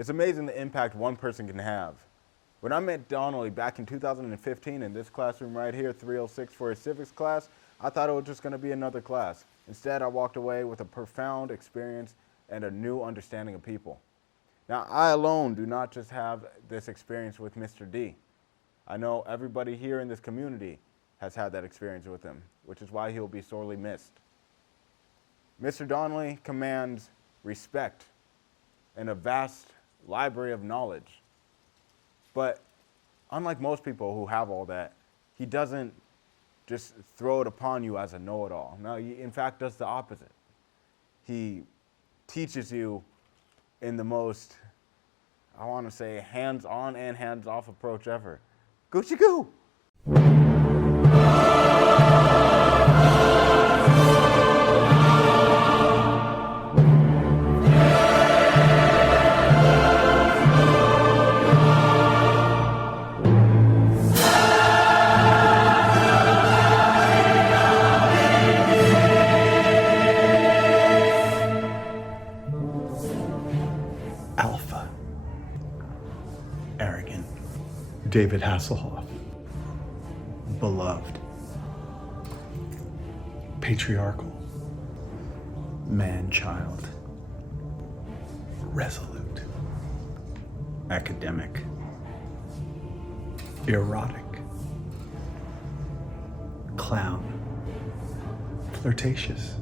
It's amazing the impact one person can have. When I met Donnelly back in 2015 in this classroom right here, 306 for his civics class, I thought it was just going to be another class. Instead, I walked away with a profound experience and a new understanding of people. Now, I alone do not just have this experience with Mr. D. I know everybody here in this community has had that experience with him, which is why he'll be sorely missed. Mr. Donnelly commands respect and a vast library of knowledge. But unlike most people who have all that, he doesn't just throw it upon you as a know-it-all. No, he in fact does the opposite. He teaches you in the most, I want to say, hands-on and hands-off approach ever. Gucci Goo! Alpha. Arrogant. David Hasselhoff. Beloved. Patriarchal. Man-child. Resolute. Academic. Erotic. Clown. Flirtatious.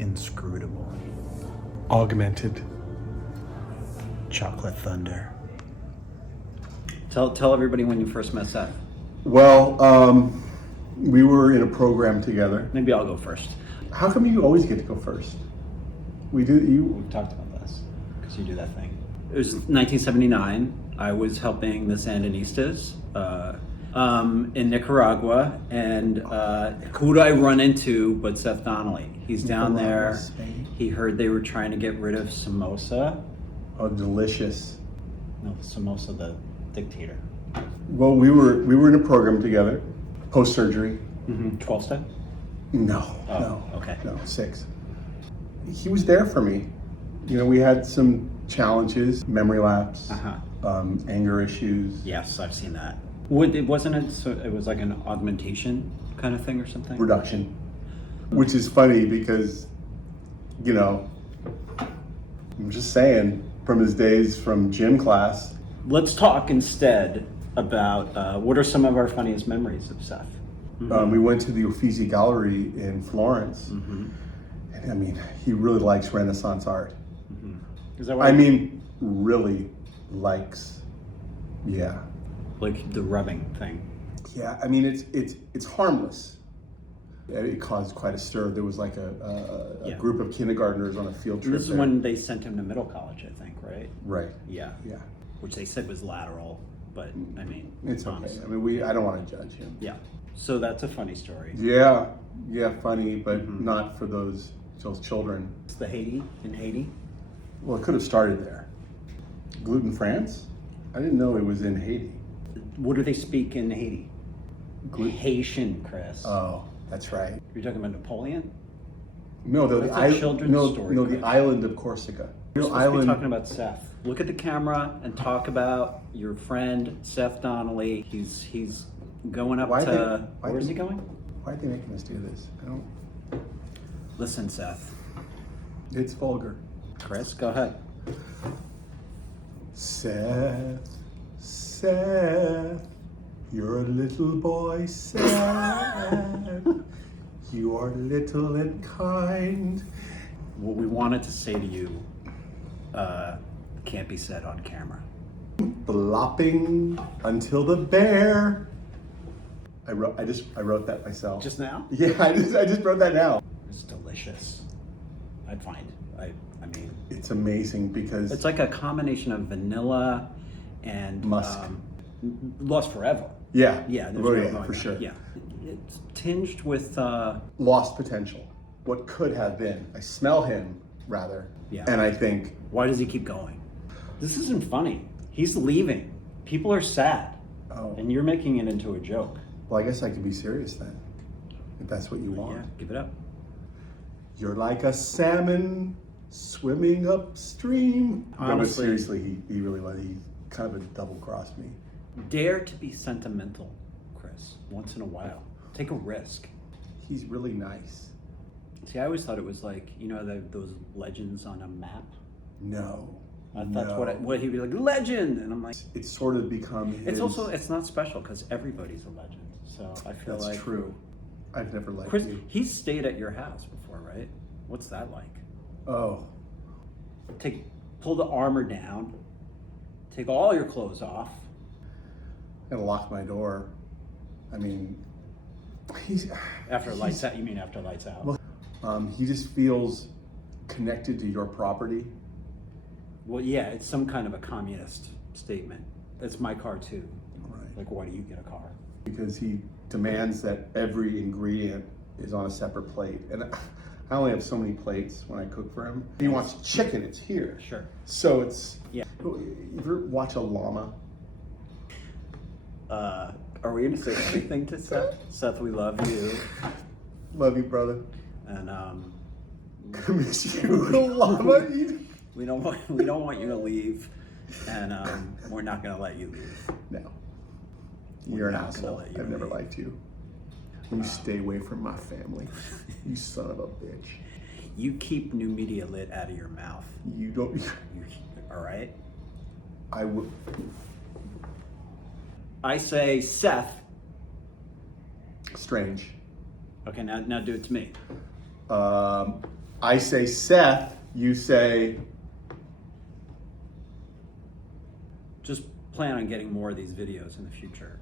Inscrutable. Augmented. Chocolate thunder. Tell everybody when you first met Seth. Well, we were in a program together. Maybe I'll go first. How come you always get to go first? We do. We've talked about this because you do that thing. It was 1979. I was helping the Sandinistas in Nicaragua, and who do I run into but Seth Donnelly? He's down there. He heard they were trying to get rid of Somoza. Oh, delicious. No, Somoza, the dictator. Well, we were in a program together, post surgery. 12-step? No, Oh, no, okay. no, 6. He was there for me. You know, we had some challenges, memory lapse, anger issues, Yes, I've seen that. It wasn't it? So it was like an augmentation kind of thing or something. reduction, which is funny because, you know, I'm just saying, from his days from gym class. Let's talk instead about what are some of our funniest memories of Seth. We went to the Uffizi Gallery in Florence, and I mean, he really likes Renaissance art. Is that what I mean, really likes. Yeah, like the rubbing thing? yeah. I mean, it's harmless. It caused quite a stir. There was like a Yeah. group of kindergartners on a field trip. This is there. when they sent him to middle college, I think, right? Right. Yeah. Yeah. Which they said was lateral, but I mean, It's okay. honestly. I mean, I don't want to judge him. Yeah. So that's a funny story. Yeah, funny, but Mm-hmm. not for those children. It's the Haiti in Haiti. Well, it could have started there. Gluten France? I didn't know it was in Haiti. What do they speak in Haiti? Haitian, Chris. Oh, that's right. You're talking about Napoleon? No, That's a children's story, No, Chris. the island of Corsica. We're supposed to be talking about Seth. Look at the camera and talk about your friend Seth Donnelly. He's going up Why to. they- Where is he going? Why are they making us do this? I don't. Listen, Seth. It's vulgar. Chris, go ahead. Seth, you're a little boy, Seth. You are little and kind. What we wanted to say to you can't be said on camera. Flopping until the bear. I wrote that myself. Just now? Yeah, I just wrote that now. It's delicious. I'd find. I mean, It's amazing because it's like a combination of vanilla and Musk. Lost Forever. yeah, Yeah, there's oh, no yeah, going for back. sure. Yeah, it's tinged with Lost potential. What could have been. I smell him rather. Yeah. And I think why does he keep going? This isn't funny. He's leaving. People are sad, oh, and you're making it into a joke. well, I guess I can be serious then. If that's what you want. Yeah, give it up. You're like a salmon swimming upstream. No, but Honestly- seriously, he really was. He kind of a double crossed me. Dare to be sentimental, Chris, once in a while. Take a risk. He's really nice. See, I always thought it was like, you know, those legends on a map. No. That's no. what he'd be like, legend, and I'm like, It's sort of become his. it's not special because everybody's a legend. So I feel That's like true. I've never liked Chris, you. he's stayed at your house before, right? What's that like? Oh, Pull the armor down, take all your clothes off. I gotta lock my door. I mean, he's After lights out, you mean after lights out? Well, he just feels connected to your property. Well, yeah, it's some kind of a communist statement. It's my car too. Right. Like, why do you get a car? Because he demands that every ingredient is on a separate plate. And I only have so many plates when I cook for him. He wants chicken, it's here. Sure. So it's, Yeah. You ever watch a llama? Are we gonna say anything to Seth? Seth, we love you, Love you, brother. and Gonna miss you, a llama. we don't want you to leave, and we're not gonna let you leave. No. You're an not gonna asshole. let you I've never leave. liked you. You stay away from my family. You son of a bitch. You keep new media lit out of your mouth. You don't. All right. I would. I say Seth. Strange. Okay, now do it to me. I say Seth. You say. Just plan on getting more of these videos in the future.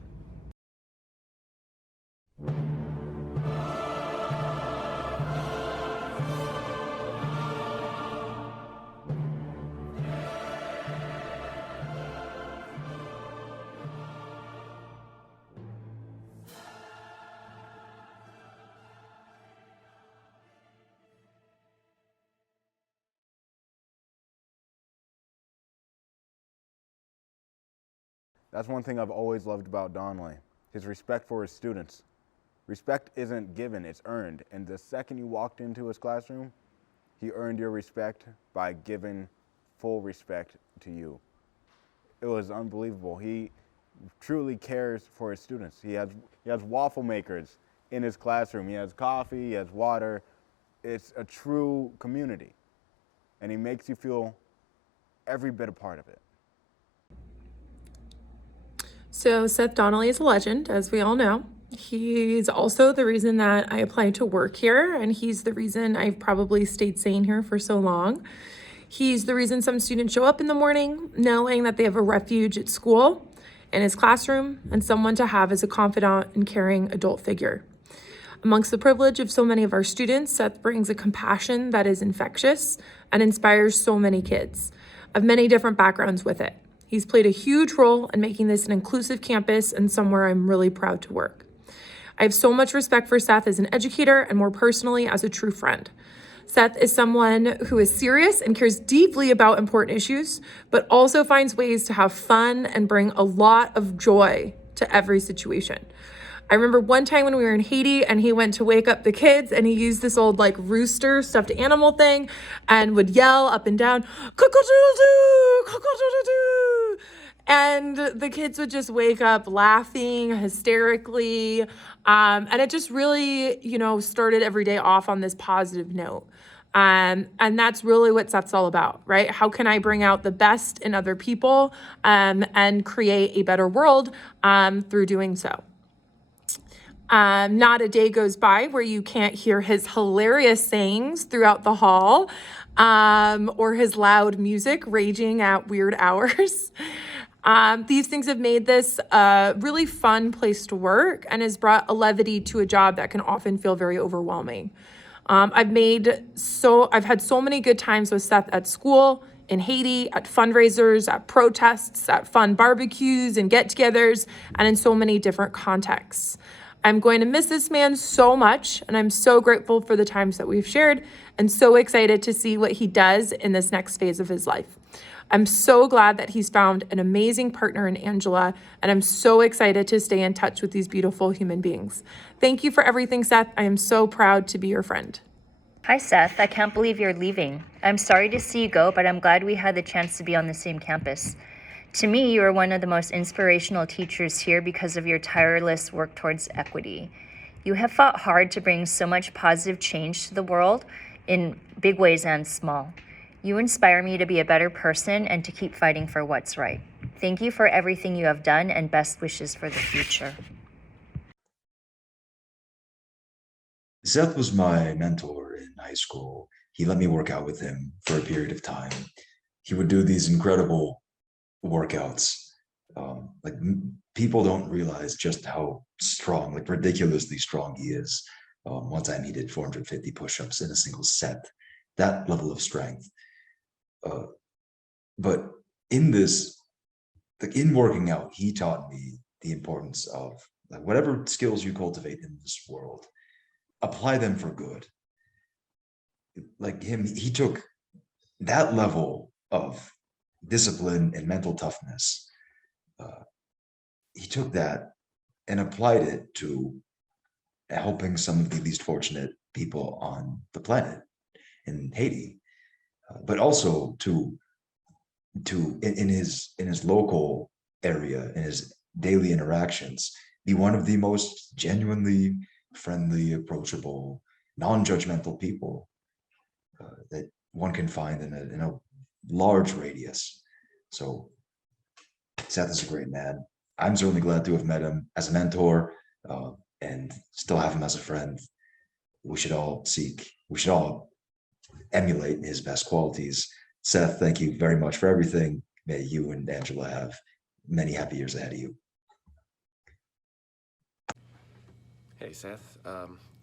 That's one thing I've always loved about Donnelly, his respect for his students. Respect isn't given, it's earned. And the second you walked into his classroom, he earned your respect by giving full respect to you. It was unbelievable. He truly cares for his students. He has waffle makers in his classroom. He has coffee, he has water. It's a true community. And he makes you feel every bit a part of it. So Seth Donnelly is a legend, as we all know. He's also the reason that I applied to work here, and he's the reason I've probably stayed sane here for so long. He's the reason some students show up in the morning knowing that they have a refuge at school, in his classroom, and someone to have as a confidant and caring adult figure. Amongst the privilege of so many of our students, Seth brings a compassion that is infectious and inspires so many kids of many different backgrounds with it. He's played a huge role in making this an inclusive campus and somewhere I'm really proud to work. I have so much respect for Seth as an educator and more personally as a true friend. Seth is someone who is serious and cares deeply about important issues, but also finds ways to have fun and bring a lot of joy to every situation. I remember one time when we were in Haiti and he went to wake up the kids and he used this old like rooster stuffed animal thing and would yell up and down, "Cock-a-doodle-doo, cock-a-doodle-doo." And the kids would just wake up laughing hysterically. And it just really, started every day off on this positive note. And that's really what Seth's all about, right? How can I bring out the best in other people and create a better world through doing so? Not a day goes by where you can't hear his hilarious sayings throughout the hall or his loud music raging at weird hours. These things have made this a really fun place to work and has brought a levity to a job that can often feel very overwhelming. I've had so many good times with Seth at school, in Haiti, at fundraisers, at protests, at fun barbecues and get-togethers, and in so many different contexts. I'm going to miss this man so much, and I'm so grateful for the times that we've shared and so excited to see what he does in this next phase of his life. I'm so glad that he's found an amazing partner in Angela, and I'm so excited to stay in touch with these beautiful human beings. Thank you for everything, Seth. I am so proud to be your friend. Hi, Seth. I can't believe you're leaving. I'm sorry to see you go, but I'm glad we had the chance to be on the same campus. To me, you are one of the most inspirational teachers here because of your tireless work towards equity. You have fought hard to bring so much positive change to the world in big ways and small. You inspire me to be a better person and to keep fighting for what's right. Thank you for everything you have done and best wishes for the future. Seth was my mentor in high school. He let me work out with him for a period of time. He would do these incredible workouts. People don't realize just how strong, like ridiculously strong he is. One time he did 450 push-ups in a single set. That level of strength. But in this, like in working out, he taught me the importance of like whatever skills you cultivate in this world, apply them for good. Like him, he took that level of discipline and mental toughness. He took that and applied it to helping some of the least fortunate people on the planet in Haiti, but also in his local area, in his daily interactions, be one of the most genuinely friendly, approachable, non-judgmental people that one can find in a large radius. So Seth is a great man. I'm certainly glad to have met him as a mentor and still have him as a friend. We should all emulate his best qualities. Seth, thank you very much for everything. May you and Angela have many happy years ahead of you. Hey, Seth.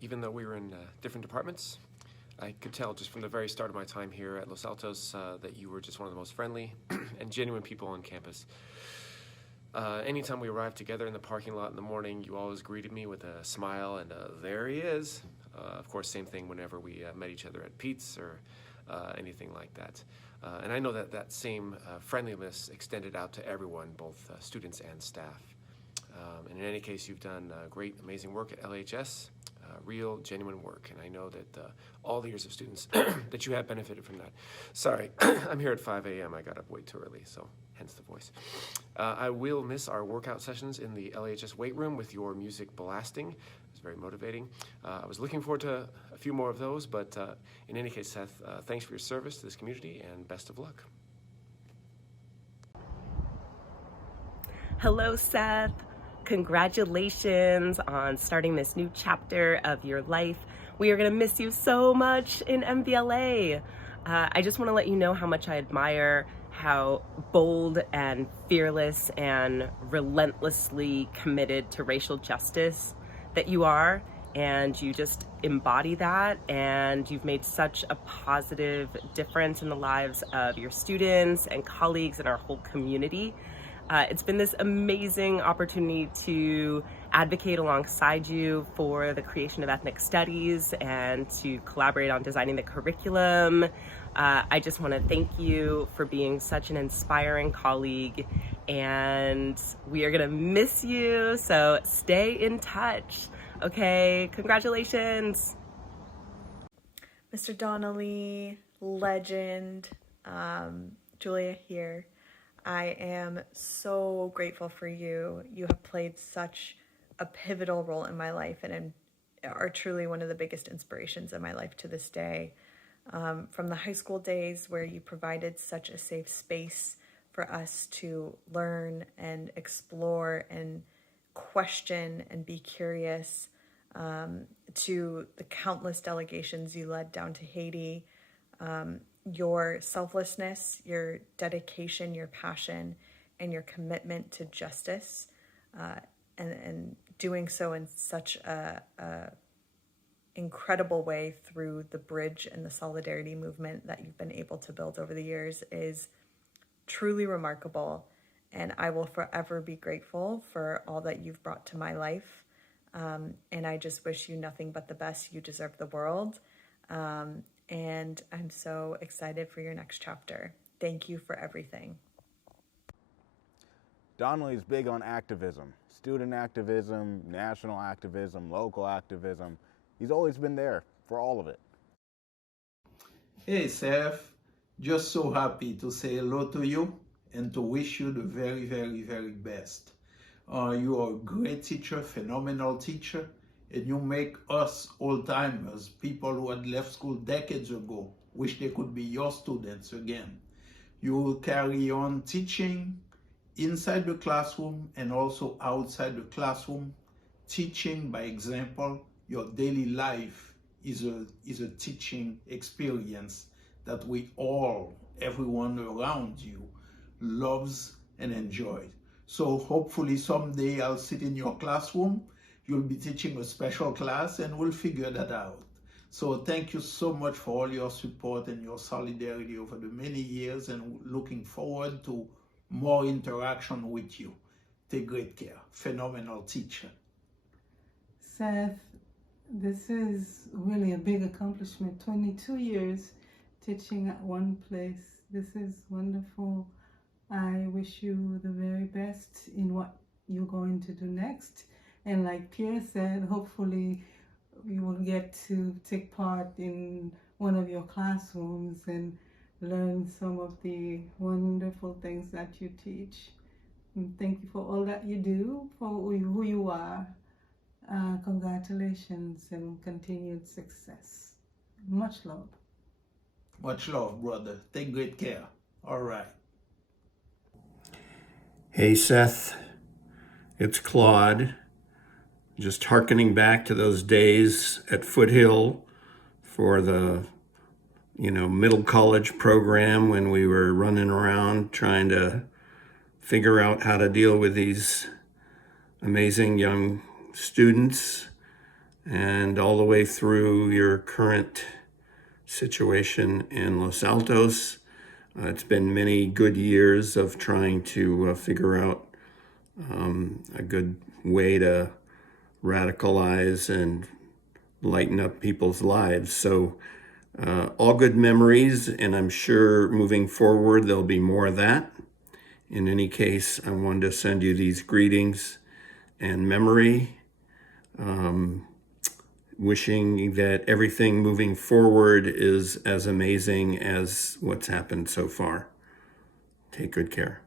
Even though we were in different departments, I could tell just from the very start of my time here at Los Altos that you were just one of the most friendly and genuine people on campus. Anytime we arrived together in the parking lot in the morning, you always greeted me with a smile and there he is. Of course, same thing whenever we met each other at Pete's or anything like that. And I know that that same friendliness extended out to everyone, both students and staff. And in any case, you've done great, amazing work at LHS, real, genuine work. And I know that all the years of students that you have benefited from that. Sorry, I'm here at 5 a.m. I got up way too early, so hence the voice. I will miss our workout sessions in the LHS weight room with your music blasting. It's very motivating. I was looking forward to a few more of those, but in any case, Seth, thanks for your service to this community and best of luck. Hello, Seth. Congratulations on starting this new chapter of your life. We are going to miss you so much in MVLA. I just want to let you know how much I admire how bold and fearless and relentlessly committed to racial justice that you are. And you just embody that, and you've made such a positive difference in the lives of your students and colleagues and our whole community. It's been this amazing opportunity to advocate alongside you for the creation of ethnic studies and to collaborate on designing the curriculum. I just want to thank you for being such an inspiring colleague, and we are going to miss you, so stay in touch. Okay, congratulations. Mr. Donnelly, legend, Julia here. I am so grateful for you. You have played such a pivotal role in my life and are truly one of the biggest inspirations in my life to this day. From the high school days where you provided such a safe space for us to learn and explore and question and be curious, to the countless delegations you led down to Haiti, your selflessness, your dedication, your passion, and your commitment to justice, and doing so in such a incredible way through the bridge and the solidarity movement that you've been able to build over the years is truly remarkable. And I will forever be grateful for all that you've brought to my life. And I just wish you nothing but the best. You deserve the world. And I'm so excited for your next chapter. Thank you for everything. Donnelly's big on activism, student activism, national activism, local activism. He's always been there for all of it. Hey, Seth. Just so happy to say hello to you and to wish you the very, very, very best. You are a great teacher, phenomenal teacher, and you make us old-timers, people who had left school decades ago, wish they could be your students again. You will carry on teaching inside the classroom and also outside the classroom, teaching by example. Your daily life is a teaching experience that we all, everyone around you, loves and enjoys. So hopefully someday I'll sit in your classroom, you'll be teaching a special class, and we'll figure that out. So thank you so much for all your support and your solidarity over the many years, and looking forward to more interaction with you. Take great care. Phenomenal teacher. Seth, this is really a big accomplishment. 22 years teaching at one place. This is wonderful. I wish you the very best in what you're going to do next. And like Pierre said, hopefully you will get to take part in one of your classrooms and learn some of the wonderful things that you teach. And thank you for all that you do, for who you are. Congratulations and continued success. Much love. Much love, brother. Take great care. All right. Hey, Seth. It's Claude. Just hearkening back to those days at Foothill for the, middle college program when we were running around trying to figure out how to deal with these amazing young students, and all the way through your current situation in Los Altos. It's been many good years of trying to figure out a good way to radicalize and lighten up people's lives. So all good memories, and I'm sure moving forward there'll be more of that. In any case, I wanted to send you these greetings and memory, wishing that everything moving forward is as amazing as what's happened so far. Take good care.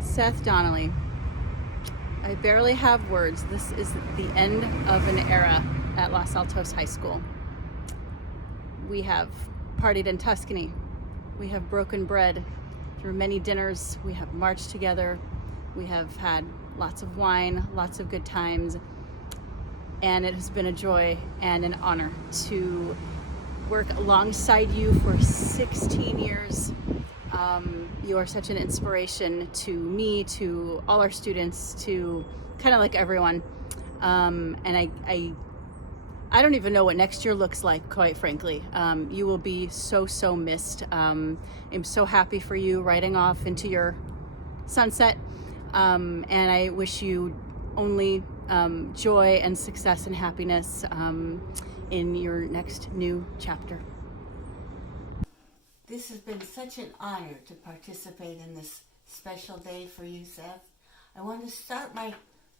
Seth Donnelly. I barely have words. This is the end of an era at Los Altos High School. We have partied in Tuscany. We have broken bread through many dinners. We have marched together. We have had lots of wine, lots of good times. And it has been a joy and an honor to work alongside you for 16 years. You are such an inspiration to me, to all our students, to kind of like everyone. And I don't even know what next year looks like, quite frankly. You will be so missed. I'm so happy for you riding off into your sunset. And I wish you only joy and success and happiness in your next new chapter. This has been such an honor to participate in this special day for you, Seth. I want to start my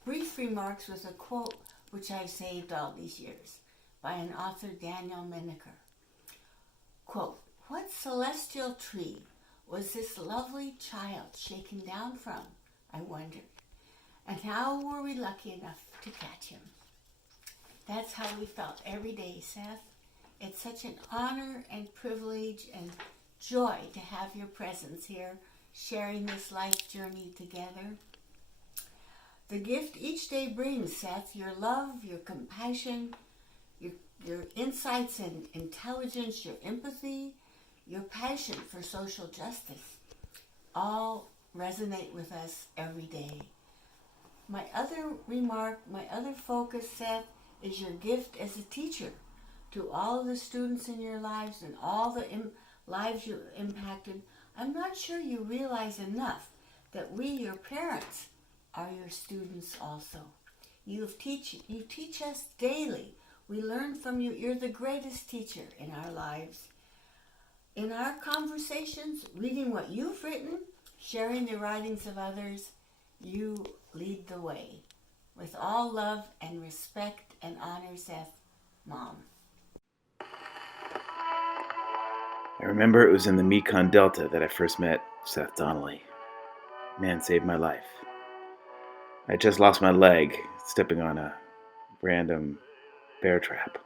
brief remarks with a quote which I've saved all these years by an author, Daniel Menneker. Quote, "What celestial tree was this lovely child shaken down from, I wondered, and how were we lucky enough to catch him?" That's how we felt every day, Seth. It's such an honor and privilege and joy to have your presence here, sharing this life journey together. The gift each day brings, Seth, your love, your compassion, your insights and intelligence, your empathy, your passion for social justice, all resonate with us every day. My other remark, my other focus, Seth, is your gift as a teacher to all of the students in your lives and all the lives you impacted. I'm not sure you realize enough that we, your parents, are your students also. You teach us daily. We learn from you. You're the greatest teacher in our lives. In our conversations, reading what you've written, sharing the writings of others, you lead the way. With all love and respect and honor, Seth, Mom. I remember it was in the Mekong Delta that I first met Seth Donnelly. Man saved my life. I just lost my leg stepping on a random bear trap,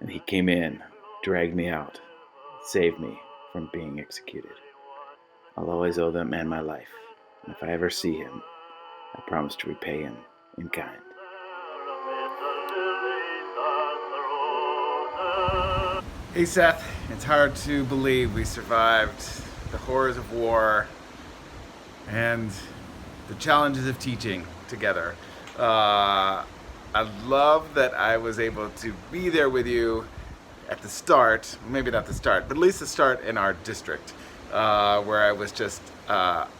and he came in, dragged me out, saved me from being executed. I'll always owe that man my life, and if I ever see him, I promise to repay him in kind. Hey Seth, it's hard to believe we survived the horrors of war and the challenges of teaching together. I love that I was able to be there with you at the start, maybe not the start, but at least the start in our district, where I was just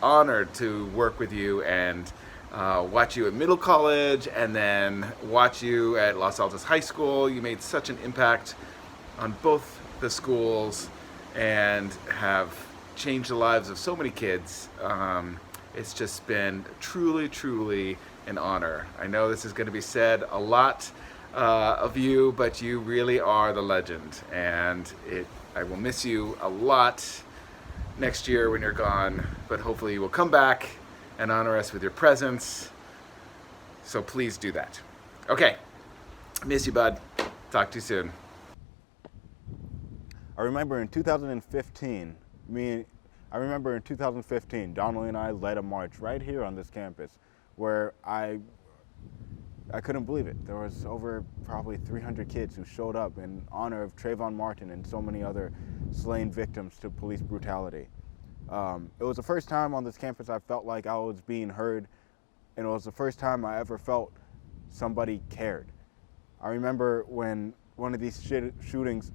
honored to work with you and watch you at Middle College and then watch you at Los Altos High School. You made such an impact on both the schools and have changed the lives of so many kids. It's just been truly, truly an honor. I know this is going to be said a lot of you, but you really are the legend, and I will miss you a lot next year when you're gone, but hopefully you will come back and honor us with your presence. So please do that. Okay, miss you, bud. Talk to you soon. I remember in 2015, Donnelly and I led a march right here on this campus where I couldn't believe it. There was over probably 300 kids who showed up in honor of Trayvon Martin and so many other slain victims to police brutality. It was the first time on this campus I felt like I was being heard, and it was the first time I ever felt somebody cared. I remember when one of these shootings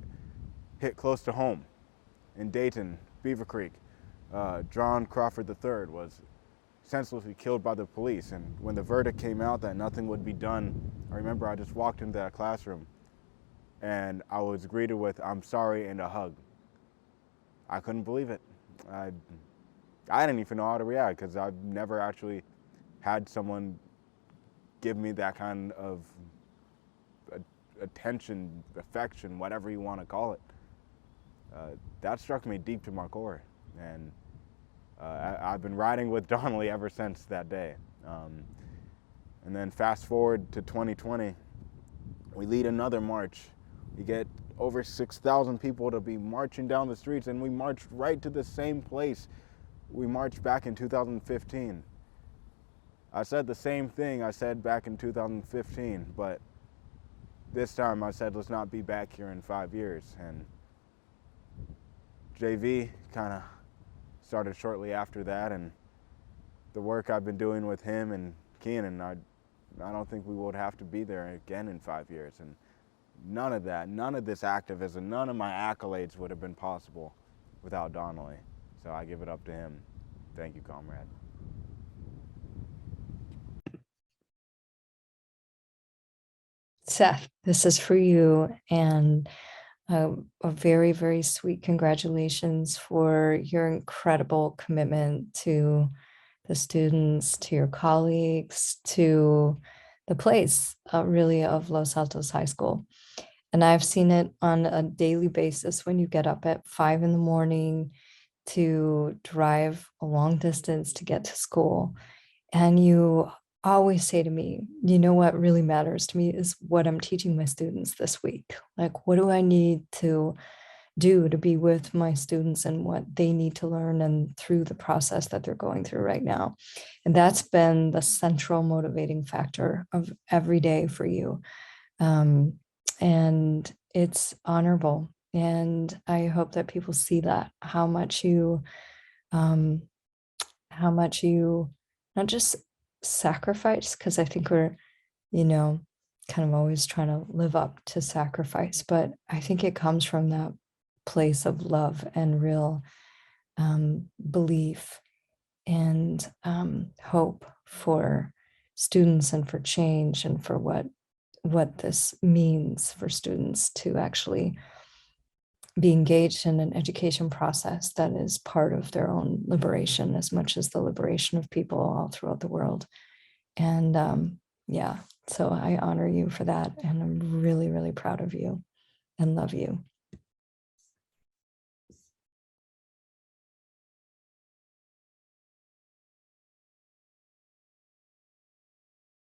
hit close to home in Dayton, Beaver Creek. John Crawford III was senselessly killed by the police, and when the verdict came out that nothing would be done, I remember I just walked into that classroom and I was greeted with "I'm sorry" and a hug. I couldn't believe it. I didn't even know how to react because I've never actually had someone give me that kind of attention, affection, whatever you want to call it. That struck me deep to my core, and I've been riding with Donnelly ever since that day. And then fast forward to 2020, we lead another march. We get over 6,000 people to be marching down the streets, and we marched right to the same place we marched back in 2015. I said the same thing I said back in 2015, but this time I said let's not be back here in 5 years. And JV kind of started shortly after that, and the work I've been doing with him and Keenan, I don't think we would have to be there again in 5 years. And none of that, none of this activism, none of my accolades would have been possible without Donnelly. So I give it up to him. Thank you, comrade. Seth, this is for you, and a very, very sweet congratulations for your incredible commitment to the students, to your colleagues, to the place really of Los Altos High School. And I've seen it on a daily basis when you get up at 5 a.m. to drive a long distance to get to school. And you always say to me, you know what really matters to me is what I'm teaching my students this week. Like, what do I need to do to be with my students and what they need to learn and through the process that they're going through right now. And that's been the central motivating factor of every day for you. And it's honorable. And I hope that people see that, how much you not just sacrifice, because I think we're, kind of always trying to live up to sacrifice, but I think it comes from that place of love and real belief and hope for students and for change and for what this means for students to actually be engaged in an education process that is part of their own liberation as much as the liberation of people all throughout the world. And so I honor you for that, and I'm really, really proud of you and love you.